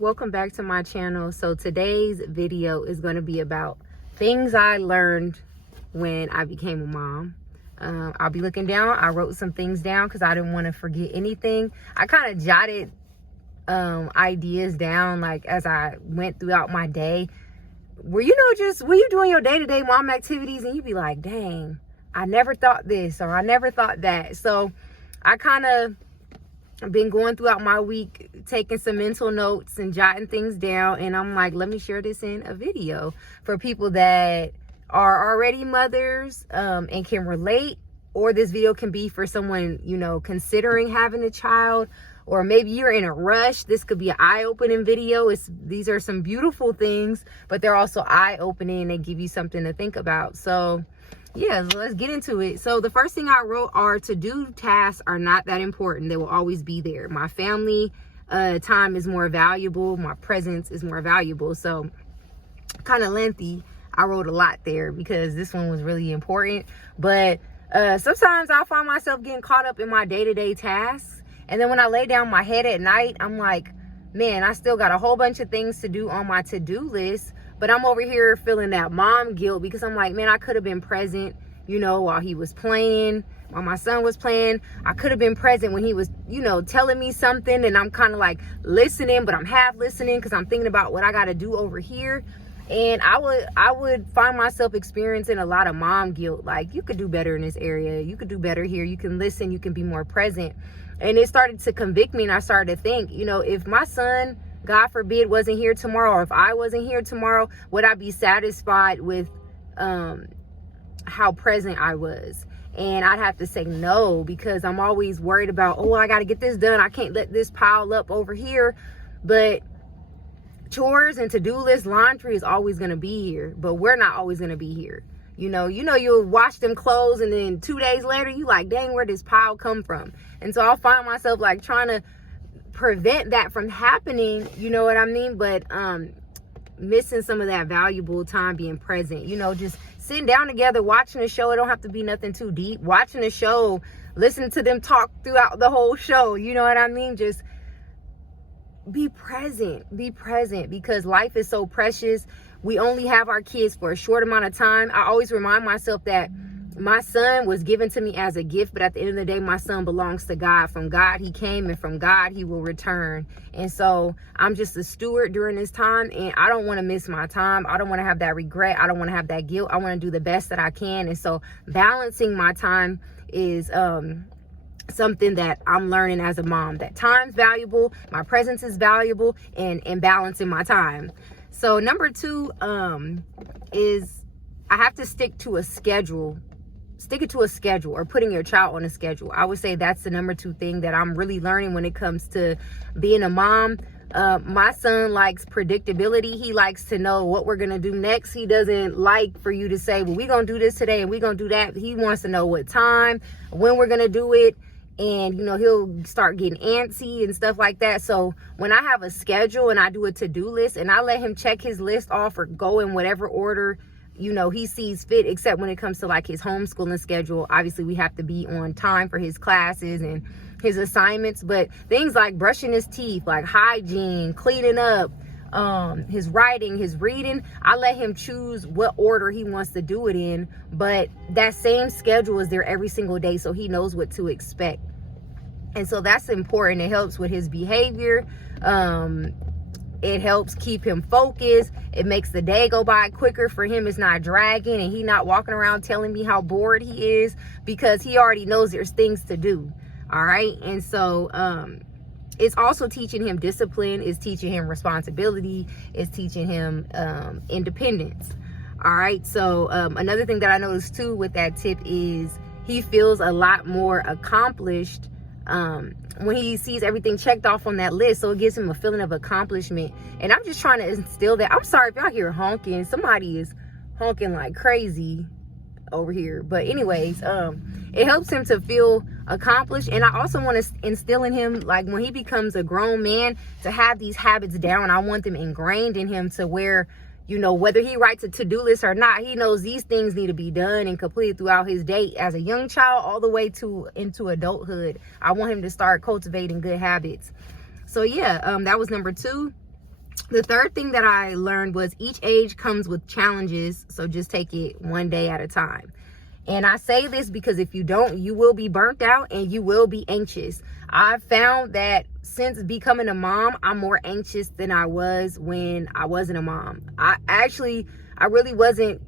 Welcome back to my channel. So today's video is going to be about things I learned when I became a mom. I'll be looking down. I wrote some things down because I didn't want to forget anything. I kind of jotted ideas down like as I went throughout my day, where were you doing your day-to-day mom activities and you'd be like, dang, I never thought this or I never thought that. So I kind of been going throughout my week, taking some mental notes and jotting things down, and I'm like, let me share this in a video for people that are already mothers and can relate, or this video can be for someone, considering having a child, or maybe you're in a rush. This could be an eye-opening video. These are some beautiful things, but they're also eye-opening. They give you something to think about. So yeah, so let's get into it. So the first thing I wrote are to-do tasks are not that important. They will always be there. My family time is more valuable. My presence is more valuable. So kind of lengthy. I wrote a lot there because this one was really important. But sometimes I'll find myself getting caught up in my day-to-day tasks. And then when I lay down my head at night, I'm like, man, I still got a whole bunch of things to do on my to-do list. But I'm over here feeling that mom guilt because I'm like, man, I could have been present, while he was playing, while my son was playing. I could have been present when he was, telling me something, and I'm kind of like listening, but I'm half listening because I'm thinking about what I got to do over here. And I would find myself experiencing a lot of mom guilt. Like, you could do better in this area. You could do better here. You can listen. You can be more present. And it started to convict me, and I started to think, if my son, God forbid, wasn't here tomorrow, or if I wasn't here tomorrow, would I be satisfied with how present I was? And I'd have to say no, because I'm always worried about, oh, I got to get this done. I can't let this pile up over here. But chores and to-do list, laundry is always going to be here, but we're not always going to be here. You'll wash them clothes, and then 2 days later, you like, dang, where this pile come from? And so I'll find myself like trying to prevent that from happening, you know what I mean? But missing some of that valuable time being present, just sitting down together, watching a show. It don't have to be nothing too deep. Watching a show, listening to them talk throughout the whole show, you know what I mean? Just be present, because life is so precious. We only have our kids for a short amount of time. I always remind myself that my son was given to me as a gift, but at the end of the day, my son belongs to God. From God he came, and from God he will return. And so I'm just a steward during this time, and I don't want to miss my time. I don't want to have that regret. I don't want to have that guilt. I want to do the best that I can. And so balancing my time is something that I'm learning as a mom, that time's valuable, my presence is valuable, and balancing my time. So number 2 is I have to stick to a schedule. Stick it to a schedule, or putting your child on a schedule. I would say that's the number 2 thing that I'm really learning when it comes to being a mom. My son likes predictability. He likes to know what we're going to do next. He doesn't like for you to say, well, we're going to do this today and we're going to do that. He wants to know what time, when we're going to do it. And, he'll start getting antsy and stuff like that. So when I have a schedule and I do a to-do list and I let him check his list off or go in whatever order, he sees fit, except when it comes to like his homeschooling schedule. Obviously, we have to be on time for his classes and his assignments. But things like brushing his teeth, like hygiene, cleaning up, his writing, his reading, I let him choose what order he wants to do it in. But that same schedule is there every single day, so he knows what to expect. And so that's important. It helps with his behavior. It helps keep him focused. It makes the day go by quicker for him. It's not dragging, and he not walking around telling me how bored he is, because he already knows there's things to do. All right. And so it's also teaching him discipline. It's teaching him responsibility. It's teaching him independence. All right. So another thing that I noticed too with that tip is he feels a lot more accomplished when he sees everything checked off on that list. So it gives him a feeling of accomplishment. And I'm just trying to instill that. I'm sorry if y'all hear honking. Somebody is honking like crazy over here. But anyways, it helps him to feel accomplished. And I also want to instill in him, like when he becomes a grown man, to have these habits down. I want them ingrained in him to where, whether he writes a to-do list or not, he knows these things need to be done and completed throughout his day as a young child all the way into adulthood. I want him to start cultivating good habits. So yeah, that was number 2. The third thing that I learned was each age comes with challenges, so just take it one day at a time. And I say this because if you don't, you will be burnt out and you will be anxious. I've found that since becoming a mom, I'm more anxious than I was when I wasn't a mom. I really wasn't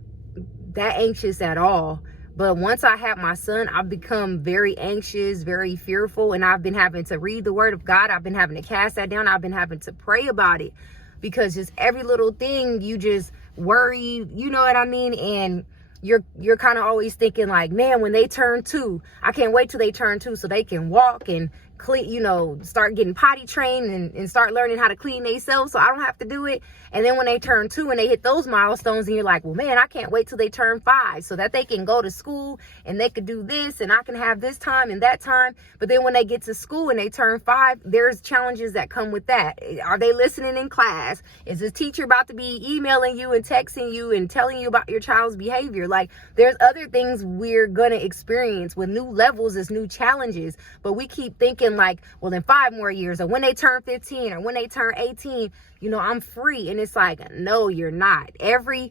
that anxious at all. But once I had my son, I've become very anxious, very fearful, and I've been having to read the word of God. I've been having to cast that down. I've been having to pray about it because just every little thing you just worry, you know what I mean? And you're kind of always thinking like, man, when they turn 2, I can't wait till they turn 2 so they can walk and clean, you know, start getting potty trained and start learning how to clean themselves so I don't have to do it. And then when they turn 2 and they hit those milestones and you're like, well, man, I can't wait till they turn 5 so that they can go to school and they could do this and I can have this time and that time. But then when they get to school and they turn 5, there's challenges that come with that. Are they listening in class? Is this teacher about to be emailing you and texting you and telling you about your child's behavior? Like, there's other things we're going to experience with new levels as new challenges, but we keep thinking like, well, in 5 more years, or when they turn 15 or when they turn 18, you know, I'm free. And it's like, no, you're not. Every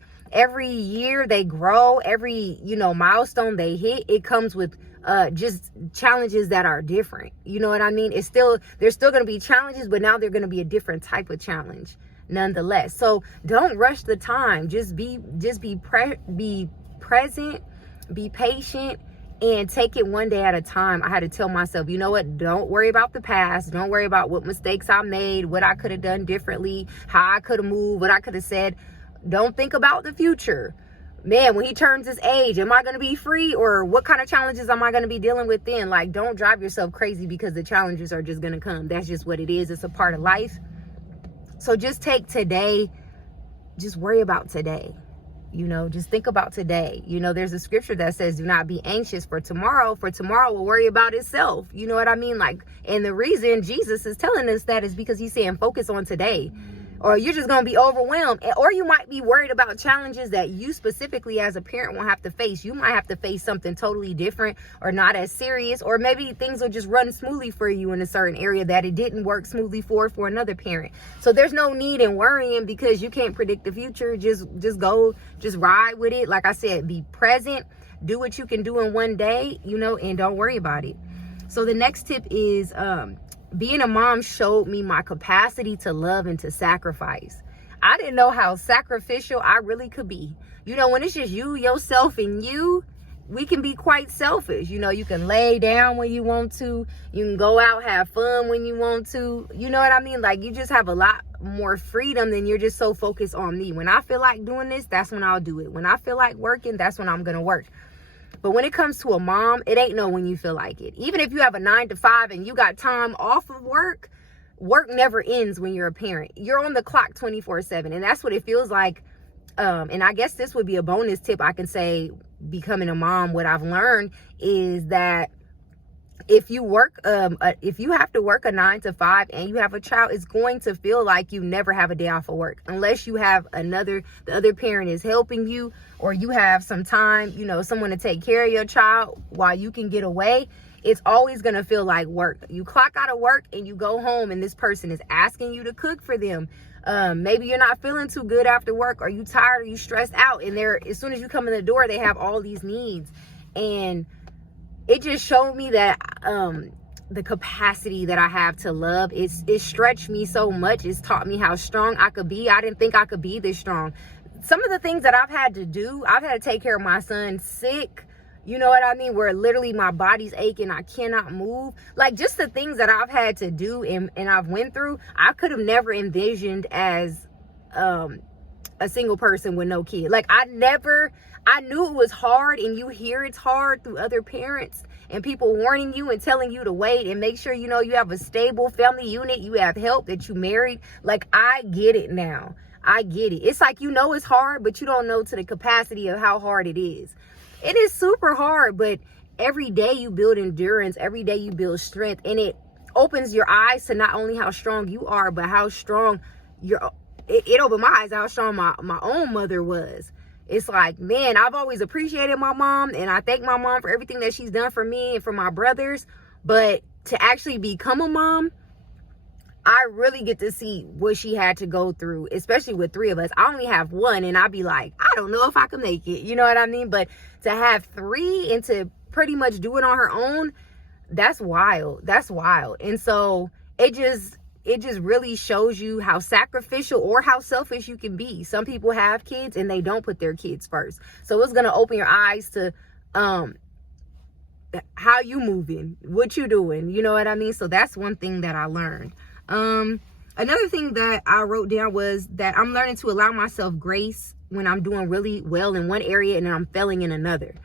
year they grow, every, you know, milestone they hit, it comes with just challenges that are different. You know what I mean? There's still going to be challenges, but now they're going to be a different type of challenge nonetheless. So don't rush the time. Just be present, be patient, and take it one day at a time. I had to tell myself, you know what? Don't worry about the past. Don't worry about what mistakes I made, what I could have done differently, how I could have moved, what I could have said. Don't think about the future. Man, when he turns his age, am I going to be free, or what kind of challenges am I going to be dealing with then? Like, don't drive yourself crazy because the challenges are just going to come. That's just what it is. It's a part of life. So just take today. Just worry about today. You know, just think about today. You know, there's a scripture that says, do not be anxious for tomorrow will worry about itself. You know what I mean? Like, and the reason Jesus is telling us that is because he's saying focus on today, or you're just going to be overwhelmed. Or you might be worried about challenges that you specifically as a parent will have to face. You might have to face something totally different or not as serious, or maybe things will just run smoothly for you in a certain area that it didn't work smoothly for another parent. So there's no need in worrying because you can't predict the future. Just ride with it. Like I said, be present, do what you can do in one day, you know, and don't worry about it. So the next tip is, being a mom showed me my capacity to love and to sacrifice. I didn't know how sacrificial I really could be. You know, when it's just you, yourself, and you, we can be quite selfish. You know, you can lay down when you want to. You can go out, have fun when you want to. You know what I mean? Like, you just have a lot more freedom than you're just so focused on me. When I feel like doing this, that's when I'll do it. When I feel like working, that's when I'm going to work. But when it comes to a mom, it ain't no when you feel like it. Even if you have a 9 to 5 and you got time off of work, work never ends when you're a parent. You're on the clock 24/7. And that's what it feels like. And I guess this would be a bonus tip I can say, becoming a mom. What I've learned is that if you work, if you have to work a 9 to 5 and you have a child, it's going to feel like you never have a day off of work unless you have the other parent is helping you, or you have some time, you know, someone to take care of your child while you can get away. It's always going to feel like work. You clock out of work and you go home and this person is asking you to cook for them. Maybe you're not feeling too good after work, or you tired, or you stressed out, and as soon as you come in the door, they have all these needs. And it just showed me that the capacity that I have to love, it stretched me so much. It's taught me how strong I could be. I didn't think I could be this strong. Some of the things that I've had to do, I've had to take care of my son sick. You know what I mean? Where literally my body's aching, I cannot move. Like, just the things that I've had to do and I've went through, I could have never envisioned as a single person with no kid. Like, I knew it was hard, and you hear it's hard through other parents and people warning you and telling you to wait and make sure, you know, you have a stable family unit, you have help, that you married. Like, I get it now. I get it. It's like, you know, it's hard, but you don't know to the capacity of how hard it is. It is super hard, but every day you build endurance, every day you build strength, and it opens your eyes to not only how strong you are, but how strong it opened my eyes how strong my own mother was. It's like, man, I've always appreciated my mom, and I thank my mom for everything that she's done for me and for my brothers. But to actually become a mom, I really get to see what she had to go through, especially with 3 of us. I only have 1, and I'd be like, I don't know if I can make it. You know what I mean? But to have 3 and to pretty much do it on her own, that's wild. That's wild. And so it just really shows you how sacrificial or how selfish you can be. Some people have kids and they don't put their kids first. So it's going to open your eyes to how you moving, what you doing, you know what I mean? So that's one thing that I learned. Another thing that I wrote down was that I'm learning to allow myself grace when I'm doing really well in one area and then I'm failing in another.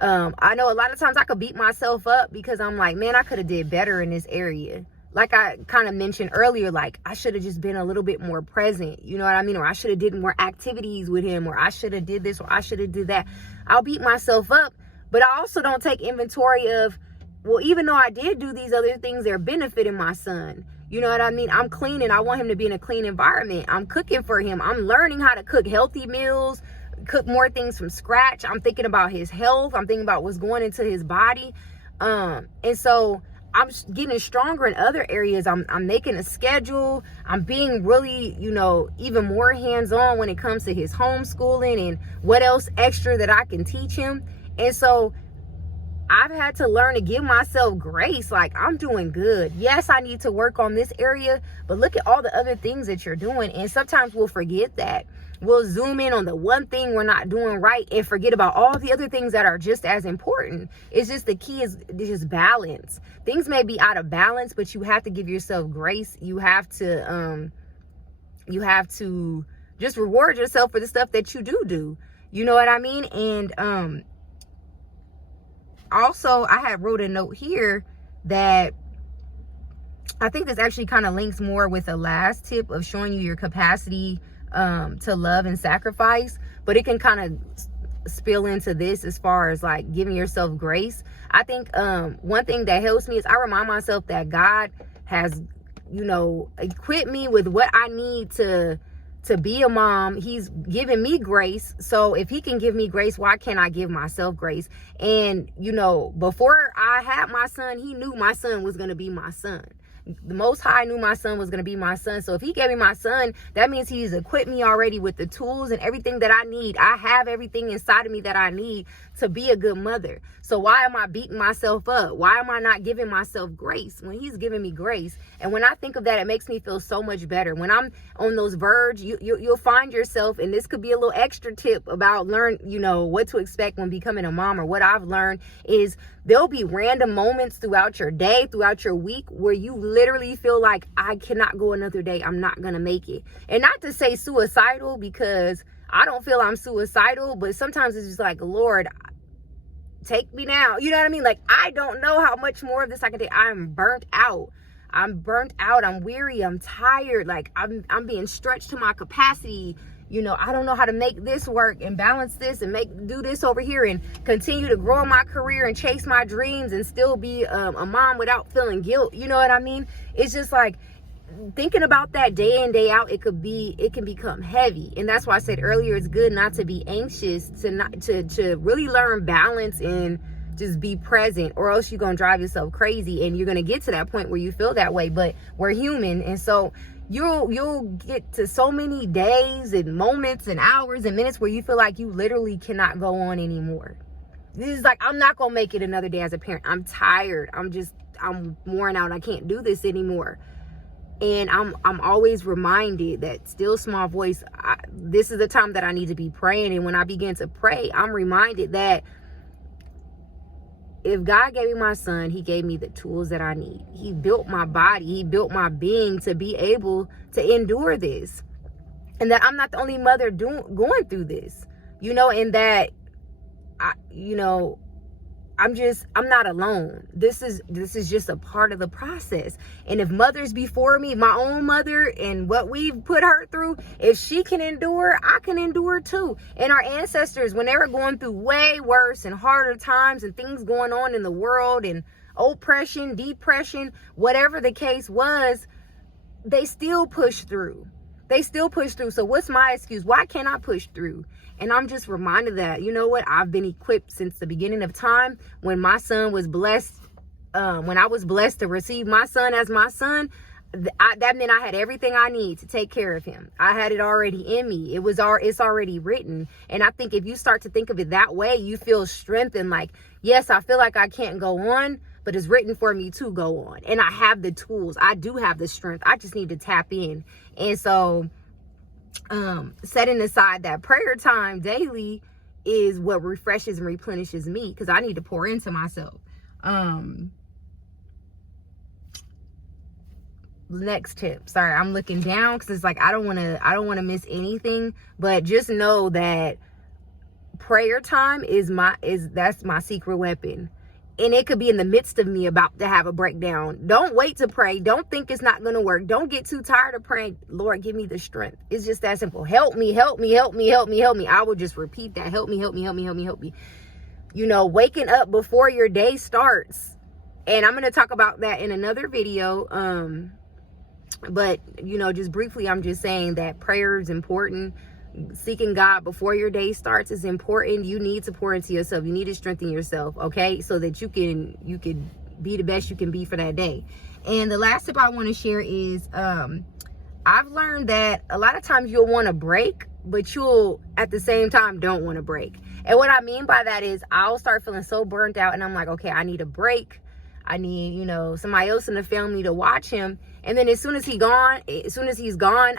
I know a lot of times I could beat myself up because I'm like, man, I could have did better in this area. Like I kind of mentioned earlier, like I should have just been a little bit more present, you know what I mean? Or I should have did more activities with him, or I should have did this, or I should have did that. I'll beat myself up, but I also don't take inventory of, well, even though I did do these other things, they're benefiting my son. You know what I mean? I'm cleaning. I want him to be in a clean environment. I'm cooking for him. I'm learning how to cook healthy meals, cook more things from scratch. I'm thinking about his health. I'm thinking about what's going into his body. And so I'm getting stronger in other areas. I'm making a schedule. I'm being really, you know, even more hands-on when it comes to his homeschooling and what else extra that I can teach him. And so I've had to learn to give myself grace. Like, I'm doing good. Yes, I need to work on this area, but look at all the other things that you're doing. And sometimes we'll forget that. We'll zoom in on the one thing we're not doing right and forget about all the other things that are just as important. It's just the key is just balance. Things may be out of balance, but you have to give yourself grace. You have to just reward yourself for the stuff that you do. You know what I mean? And also, I had wrote a note here that I think this actually kind of links more with the last tip of showing you your capacity to love and sacrifice, but it can kind of spill into this as far as like giving yourself grace. I think one thing that helps me is I remind myself that God has, you know, equipped me with what I need to be a mom. He's given me grace. So if he can give me grace, why can't I give myself grace? And, you know, before I had my son, he knew my son was going to be my son. The Most High knew my son was going to be my son. So if he gave me my son, that means he's equipped me already with the tools and everything that I need. I have everything inside of me that I need to be a good mother. So why am I beating myself up? Why am I not giving myself grace when he's giving me grace? And when I think of that, it makes me feel so much better. When I'm on those verge, you'll find yourself, and this could be a little extra tip about what to expect when becoming a mom, or what I've learned is there'll be random moments throughout your day, throughout your week, where you literally feel like, I cannot go another day. I'm not going to make it. And not to say suicidal, because I don't feel I'm suicidal, but sometimes it's just like, Lord, take me now. You know what I mean? Like, I don't know how much more of this I can take. I'm burnt out. I'm weary. I'm tired. Like, I'm being stretched to my capacity. You know, I don't know how to make this work and balance this and do this over here and continue to grow in my career and chase my dreams and still be a mom without feeling guilt. You know what I mean? It's just like thinking about that day in, day out, it can become heavy. And that's why I said earlier, it's good not to be anxious, to really learn balance and just be present, or else you're going to drive yourself crazy and you're going to get to that point where you feel that way. But we're human. And so you'll get to so many days and moments and hours and minutes where you feel like you literally cannot go on anymore. This is like, I'm not going to make it another day as a parent. I'm tired. I'm worn out. I can't do this anymore. And I'm always reminded that still small voice, this is the time that I need to be praying. And when I begin to pray, I'm reminded that if God gave me my son, he gave me the tools that I need. He built my body. He built my being to be able to endure this. And that I'm not the only mother going through this, and that, I'm not alone. This is just a part of the process. And if mothers before me, my own mother and what we've put her through, if she can endure, I can endure too. And our ancestors, when they were going through way worse and harder times and things going on in the world and oppression, depression, whatever the case was, they still pushed through. So what's my excuse? Why can't I push through? And I'm just reminded that, you know what? I've been equipped since the beginning of time. When my son was blessed, when I was blessed to receive my son as my son, that meant I had everything I need to take care of him. I had it already in me. It's already written. And I think if you start to think of it that way, you feel strengthened. Like, yes, I feel like I can't go on, but it's written for me to go on. And I have the tools. I do have the strength. I just need to tap in. And so setting aside that prayer time daily is what refreshes and replenishes me, because I need to pour into myself. Next tip. Sorry, I'm looking down because it's like I don't want to miss anything, but just know that prayer time that's my secret weapon. And it could be in the midst of me about to have a breakdown. Don't wait to pray. Don't think it's not going to work. Don't get too tired of praying. Lord, give me the strength. It's just that simple. Help me, help me, help me, help me, help me. I will just repeat that. Help me, help me, help me, help me, help me. You know, waking up before your day starts. And I'm going to talk about that in another video. But, you know, just briefly, I'm just saying that prayer is important. Seeking God before your day starts is important. You need to pour into yourself. You need to strengthen yourself, okay? So that you can be the best you can be for that day. And the last tip I want to share is I've learned that a lot of times you'll want to break, but you'll at the same time don't want to break. And what I mean by that is I'll start feeling so burnt out and I'm like, okay, I need a break. I need, you know, somebody else in the family to watch him. And then as soon as he's gone,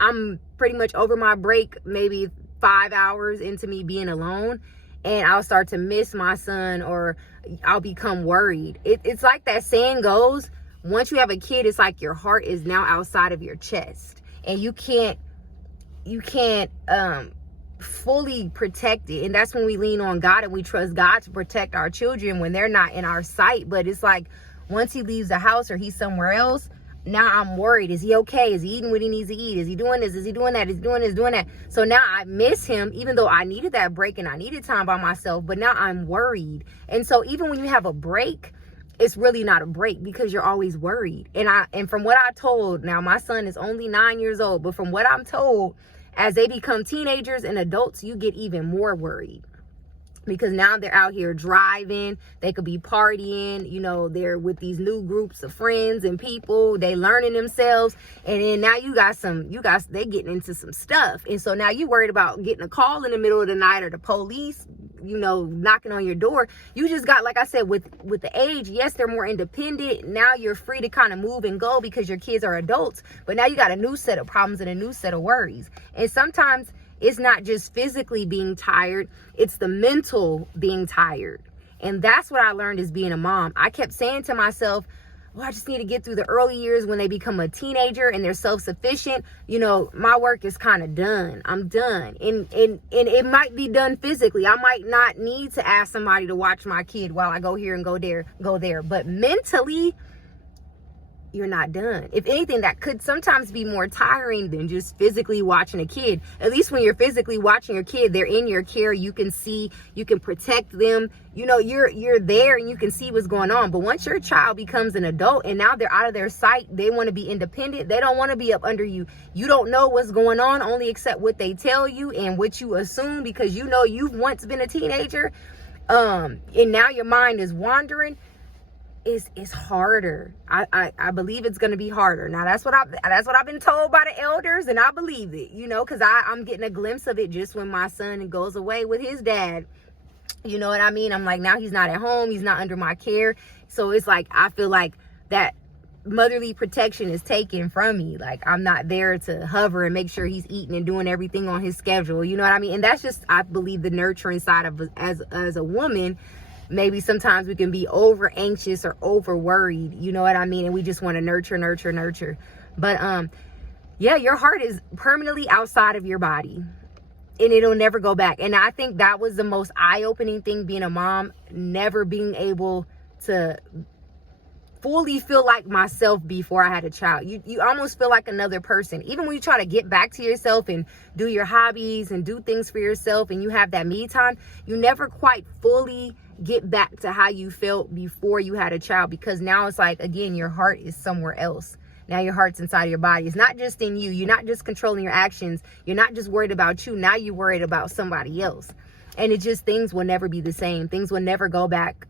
I'm pretty much over my break, maybe 5 hours into me being alone, and I'll start to miss my son, or I'll become worried. It's like that saying goes, once you have a kid, it's like your heart is now outside of your chest, and you can't fully protect it. And that's when we lean on God and we trust God to protect our children when they're not in our sight. But it's like once he leaves the house or he's somewhere else, now I'm worried. Is he okay? Is he eating what he needs to eat? Is he doing this? Is he doing that? Is he doing this, doing that? So now I miss him, even though I needed that break and I needed time by myself, but now I'm worried. And so even when you have a break, it's really not a break because you're always worried. And from what I told, now my son is only 9 years old, but from what I'm told, as they become teenagers and adults, you get even more worried. Because now they're out here driving, they could be partying, you know, they're with these new groups of friends and people, they learning themselves. And then now they getting into some stuff. And so now you worried about getting a call in the middle of the night or the police, you know, knocking on your door. You just got, like I said, with the age, yes, they're more independent. Now you're free to kind of move and go because your kids are adults. But now you got a new set of problems and a new set of worries. And sometimes it's not just physically being tired, it's the mental being tired. And that's what I learned as being a mom. I kept saying to myself, well, I just need to get through the early years when they become a teenager and they're self-sufficient. You know, my work is kind of done. I'm done. And it might be done physically. I might not need to ask somebody to watch my kid while I go here and go there. But mentally, you're not done. If anything, that could sometimes be more tiring than just physically watching a kid. At least when you're physically watching your kid, they're in your care. You can see, you can protect them. You know, you're there and you can see what's going on. But once your child becomes an adult and now they're out of their sight, they want to be independent. They don't want to be up under you. You don't know what's going on, only except what they tell you and what you assume because you know you've once been a teenager. And now your mind is wandering. It's harder. I believe it's going to be harder. Now that's what I've been told by the elders, and I believe it, you know, because I'm getting a glimpse of it just when my son goes away with his dad. You know what I mean? I'm like, now he's not at home, he's not under my care. So it's like I feel like that motherly protection is taken from me. Like I'm not there to hover and make sure he's eating and doing everything on his schedule. You know what I mean? And that's just, I believe, the nurturing side of as a woman. Maybe sometimes we can be over anxious or over worried, you know what I mean? And we just want to nurture. But yeah, your heart is permanently outside of your body and it'll never go back. And I think that was the most eye-opening thing, being a mom, never being able to fully feel like myself before I had a child. You almost feel like another person. Even when you try to get back to yourself and do your hobbies and do things for yourself and you have that me time, you never quite fully get back to how you felt before you had a child, because now it's like, again, your heart is somewhere else. Now your heart's inside of your body. It's not just in you. You're not just controlling your actions. You're not just worried about you. Now you're worried about somebody else. And it just, things will never be the same. Things will never go back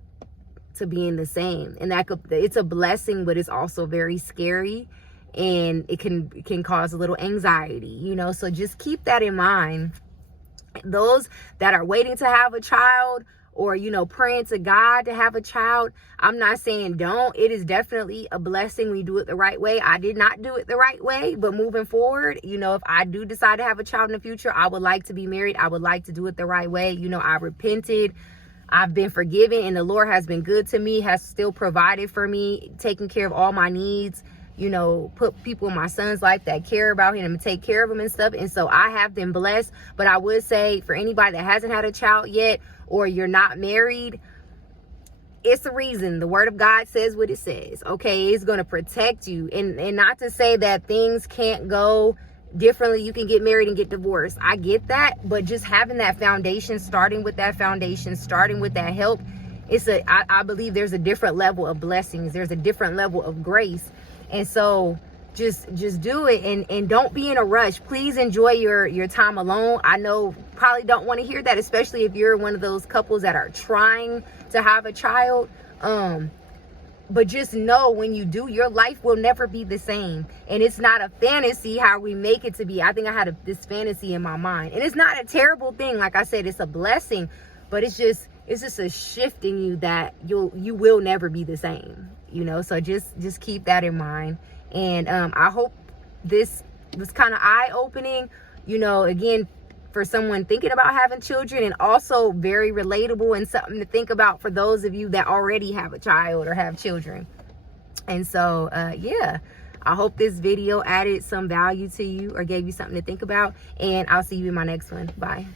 to being the same. And it's a blessing, but it's also very scary, and it can cause a little anxiety, you know. So just keep that in mind. Those that are waiting to have a child, or, you know, praying to God to have a child, I'm not saying don't. It is definitely a blessing when you do it the right way. I did not do it the right way, but moving forward, you know, if I do decide to have a child in the future, I would like to be married. I would like to do it the right way. You know, I repented. I've been forgiven, and the Lord has been good to me, has still provided for me, taking care of all my needs, you know, put people in my son's life that care about him and take care of him and stuff. And so I have been blessed. But I would say, for anybody that hasn't had a child yet, or you're not married, it's a reason. The word of God says what it says. Okay, it's going to protect you. And not to say that things can't go differently. You can get married and get divorced. I get that. But just having that foundation, starting with that foundation, starting with that help, I believe there's a different level of blessings. There's a different level of grace. And so just do it, and don't be in a rush. Please enjoy your time alone. I know probably don't want to hear that, especially if you're one of those couples that are trying to have a child. But just know, when you do, your life will never be the same. And it's not a fantasy how we make it to be. I think I had this fantasy in my mind, and it's not a terrible thing. Like I said, it's a blessing, but it's just a shift in you that you will never be the same, you know. So just keep that in mind. And I hope this was kind of eye-opening, you know, again, for someone thinking about having children, and also very relatable and something to think about for those of you that already have a child or have children. And so yeah, I hope this video added some value to you or gave you something to think about, and I'll see you in my next one. Bye.